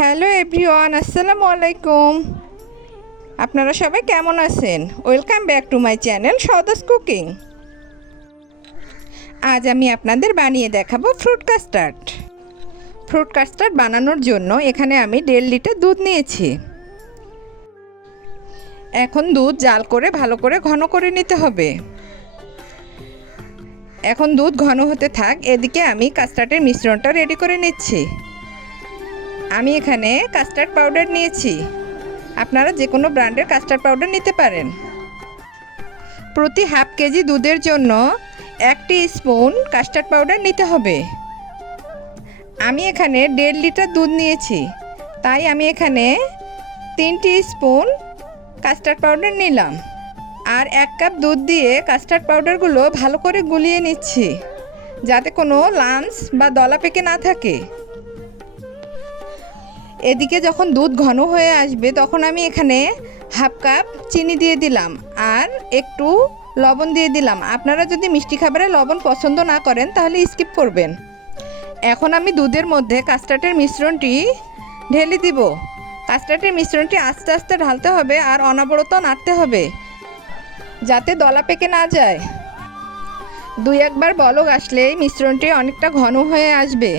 Hello everyone, আসসালামু আলাইকুম। আপনারা সবাই কেমন আছেন? Welcome back to my channel Soudas cooking. আজ আমি আপনাদের বানিয়ে দেখাবো ফ্রুট কাস্টার্ড। ফ্রুট কাস্টার্ড বানানোর জন্য এখানে আমি 1.5 লিটার দুধ নিয়েছি। এখন দুধ জাল করে ভালো করে ঘন করে নিতে হবে। এখন দুধ ঘন হতে থাক, এদিকে আমি কাস্টার্ডের মিশ্রণটা রেডি করে নিচ্ছি। আমি এখানে কাস্টার্ড পাউডার নিয়েছি। আপনারা যে কোনো ব্র্যান্ডের কাস্টার্ড পাউডার নিতে পারেন। প্রতি হাফ কেজি দুধের জন্য 1 টিস্পুন কাস্টার্ড পাউডার নিতে হবে। আমি এখানে 1.5 লিটার দুধ নিয়েছি, তাই আমি এখানে 3 টিস্পুন কাস্টার্ড পাউডার নিলাম। আর 1 কাপ দুধ দিয়ে কাস্টার্ড পাউডারগুলো ভালো করে গুলিয়ে নিচ্ছি, যাতে কোনো লাম্পস বা দলা পেকে না থাকে। এদিকে যখন দুধ ঘন হয়ে আসবে তখন আমি এখানে হাফ কাপ চিনি দিয়ে দিলাম আর একটু লবণ দিয়ে দিলাম। আপনারা যদি মিষ্টি খাবারে লবণ পছন্দ না করেন তাহলে স্কিপ করবেন। এখন আমি দুধের মধ্যে কাস্টার্ডের মিশ্রণটি ঢেলে দিব। কাস্টার্ডের মিশ্রণটি আস্তে আস্তে ঢালতে হবে আর অনবরত নাড়তে হবে, যাতে দলা পেকে না যায়। 2-1 বার বলক আসলেই মিশ্রণটি অনেকটা ঘন হয়ে আসবে।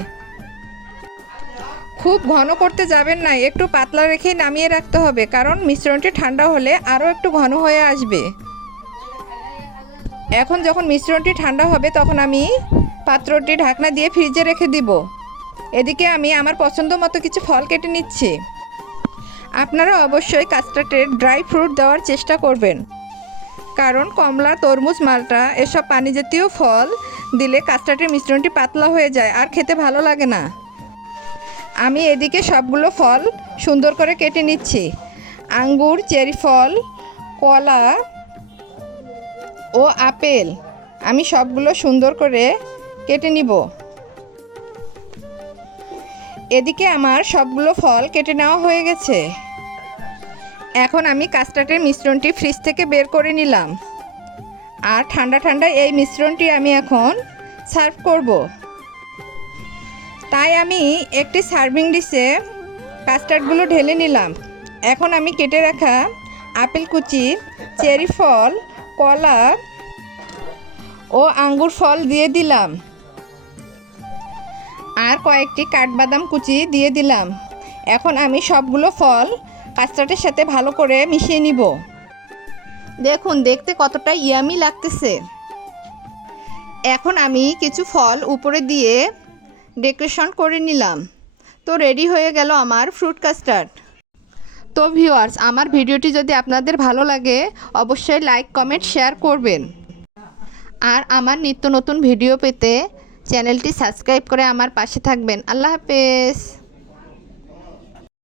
খুব ঘন করতে যাবেন না, একটু পাতলা রেখেই নামিয়ে রাখতে হবে, কারণ মিশ্রণটি ঠান্ডা হলে আরও একটু ঘন হয়ে আসবে। এখন যখন মিশ্রণটি ঠান্ডা হবে তখন আমি পাত্রটি ঢাকনা দিয়ে ফ্রিজে রেখে দিব। এদিকে আমি আমার পছন্দ মতো কিছু ফল কেটে নিচ্ছি। আপনারা অবশ্যই কাস্টার্ডে ড্রাই ফ্রুট দেওয়ার চেষ্টা করবেন, কারণ কমলা, তরমুজ, মাল্টা এসব পানি জাতীয় ফল দিলে কাস্টার্ডের মিশ্রণটি পাতলা হয়ে যায় আর খেতে ভালো লাগে না। আমি এদিকে সবগুলো ফল সুন্দর করে কেটে নিচ্ছি। আঙ্গুর, চেরি ফল, কলা ও আপেল আমি সবগুলো সুন্দর করে কেটে নিব। এদিকে আমার সবগুলো ফল কেটে নেওয়া হয়ে গেছে। এখন আমি কাস্টার্ডের মিশ্রণটি ফ্রিজ থেকে বের করে নিলাম আর ঠান্ডা ঠান্ডা এই মিশ্রণটি আমি এখন সার্ভ করব। তাই আমি একটি সার্ভিং ডিশে কাস্টার্ডগুলো ঢেলে নিলাম। এখন আমি কেটে রাখা আপেল কুচি, চেরি ফল, কলা ও আঙ্গুর ফল দিয়ে দিলাম আর কয়েকটি কাঠবাদাম কুচি দিয়ে দিলাম। এখন আমি সবগুলো ফল কাস্টার্ডের সাথে ভালো করে মিশিয়ে নিব। দেখুন দেখতে কতটা ইয়ামি লাগতেছে। এখন আমি কিছু ফল উপরে দিয়ে ডেকোরেশন করে নিলাম। তো রেডি হয়ে গেল আমার ফ্রুট কাস্টার্ড। তো ভিউয়ার্স, আমার ভিডিওটি যদি আপনাদের ভালো লাগে অবশ্যই লাইক, কমেন্ট, শেয়ার করবেন। আর আমার নিত্য নতুন ভিডিও পেতে চ্যানেলটি সাবস্ক্রাইব করে আমার পাশে থাকবেন। আল্লাহ হাফেজ।